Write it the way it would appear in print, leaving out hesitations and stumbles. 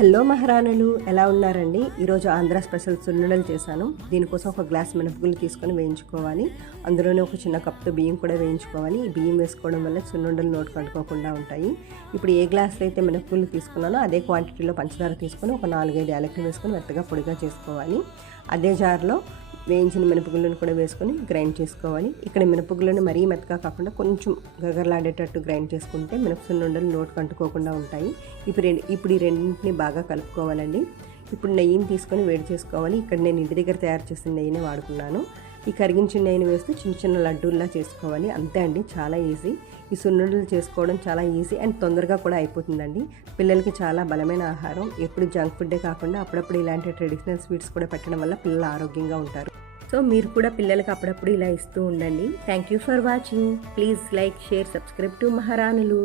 Hello మహారాణులు, ఎలా ఉన్నారండి? ఈరోజు ఆంధ్ర స్పెషల్ సున్నుండలు చేశాను. దీనికోసం ఒక గ్లాస్ మినపగుళ్ళు తీసుకొని వేయించుకోవాలి. అందులోనే ఒక చిన్న కప్తో బియ్యం కూడా వేయించుకోవాలి. ఈ బియ్యం వేసుకోవడం వల్ల సున్నుండలు నోటు కంటుకోకుండా ఉంటాయి. ఇప్పుడు ఏ గ్లాస్లో అయితే మినపగుళ్ళు తీసుకున్నానో అదే క్వాంటిటీలో పంచదార తీసుకొని ఒక 4-5 యాలకులు వేసుకొని మెత్తగా పొడిగా చేసుకోవాలి. అదే జార్లో వేయించిన మినపగుళ్ళను కూడా వేసుకొని గ్రైండ్ చేసుకోవాలి. ఇక్కడ మినపగుళ్ళను మరీ మెత్తగా కాకుండా కొంచెం గగరలాడేటట్టు గ్రైండ్ చేసుకుంటే మినప సున్నుండలు నోటు కంటుకోకుండా ఉంటాయి. ఇప్పుడు ఈ రెండింటిని బాగా కలుపుకోవాలండి. ఇప్పుడు నెయ్యిని తీసుకొని వేడి చేసుకోవాలి. ఇక్కడ నేను ఇంటి దగ్గర తయారు చేసిన నెయ్యిని వాడుకున్నాను. ఈ కరిగించిన నెయ్యిని వేస్తూ చిన్న చిన్న లడ్డూల్లా చేసుకోవాలి. అంతే అండి, చాలా ఈజీ. ఈ సున్నుండలు చేసుకోవడం చాలా ఈజీ అండ్ తొందరగా కూడా అయిపోతుందండి. పిల్లలకి చాలా బలమైన ఆహారం. ఎప్పుడు జంక్ ఫుడ్డే కాకుండా అప్పుడప్పుడు ఇలాంటి ట్రెడిషనల్ స్వీట్స్ కూడా పెట్టడం వల్ల పిల్లలు ఆరోగ్యంగా ఉంటారు. సో మీరు కూడా పిల్లలకి అప్పుడప్పుడు ఇలా ఇస్తూ ఉండండి. Thank you for watching. Please like, share, subscribe to మహారాణులు.